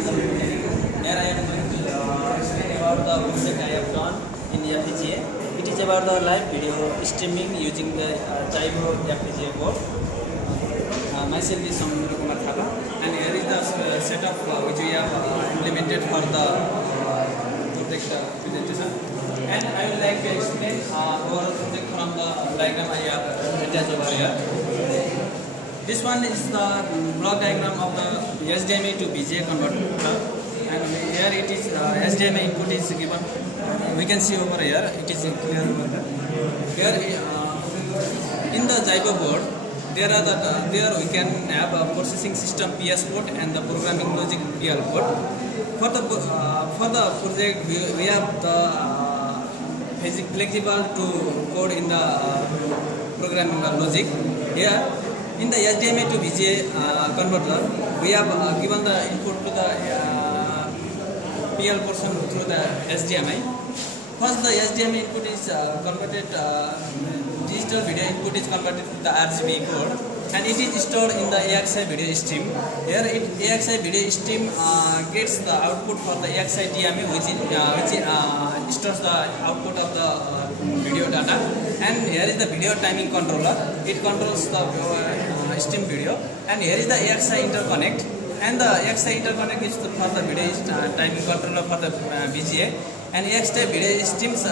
Here I am going to explain about the project I have done in FPGA. It is about the live video streaming using the Jaibo FPGA board. Myself is Samudra Kumar Thapa, and here is the setup which we have implemented for the project presentation. And I would like to explain overall project from the diagram I have attached over here. This one is the block diagram of the HDMI to BGA converter, and here it is HDMI input is given. We can see over here, it is clear over here. Here in the Jaibo board, there we can have a processing system PS port and the programming logic PL port. For the project, we have the flexible to code in the programming logic. Here in the HDMI to BGA converter, we have given the input to the PL portion through the HDMI. First, the HDMI input is converted, digital video input is converted to the RGB code, and it is stored in the AXI video stream. Here, AXI video stream gets the output for the AXI DMA, which stores the output of the video data. And here is the video timing controller. It controls the stream video. And here is the AXI interconnect. And the AXI interconnect is for the video timing controller for the BGA. And AXI video streams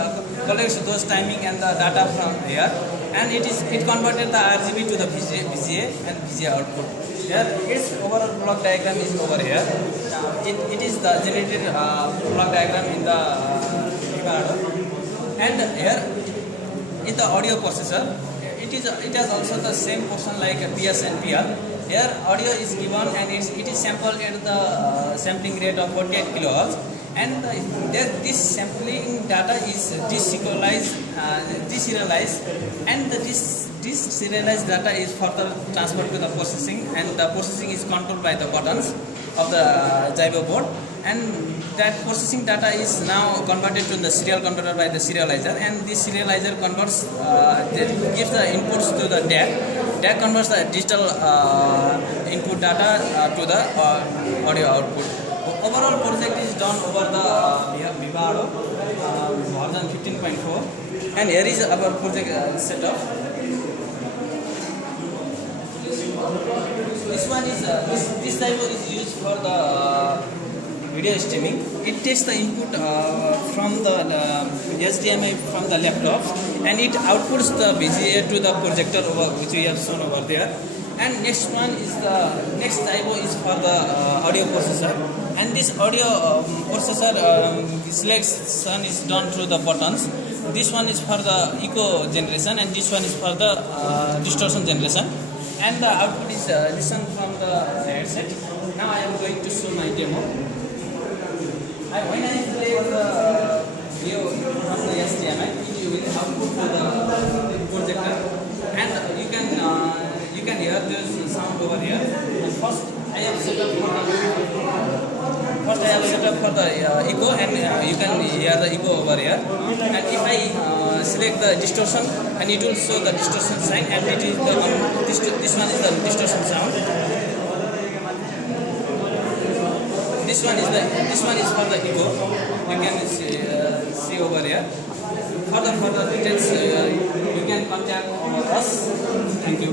collects those timing and the data from here. And it converted the RGB to the BGA and BGA output. Here its overall block diagram is over here. It is the generated block diagram in the and here in the audio processor, it has also the same portion like PS and PL. Here audio is given and it is sampled at the sampling rate of 48 kHz, and this sampling data is deserialized, and this serialized data is further transferred to the processing, and the processing is controlled by the buttons of the Jaibo board, and that processing data is now converted to the serial converter by the serializer, and this serializer converts, gives the inputs to the DAC. DAC converts the digital input data to the audio output. Overall project is done over the Vivado version 15.4, and here is our project setup. This one is this type is used for the video streaming. It takes the input from the HDMI from the laptop, and it outputs the VGA to the projector which we have shown over there. And next one is the next type is for the audio processor, and this audio processor selection is done through the buttons. This one is for the echo generation, and this one is for the distortion generation, and the output is listened from the headset. Now I am going to show my demo. When I play the video from the HDMI, it will output to the projector, and you can hear this sound over here. And first I have set up for the echo, and you can hear the echo over here. And if I select the distortion, and it will show the distortion sign, and it is this one is the distortion sound. This one is for the echo. You can see over here. Further details you can contact us. Thank you.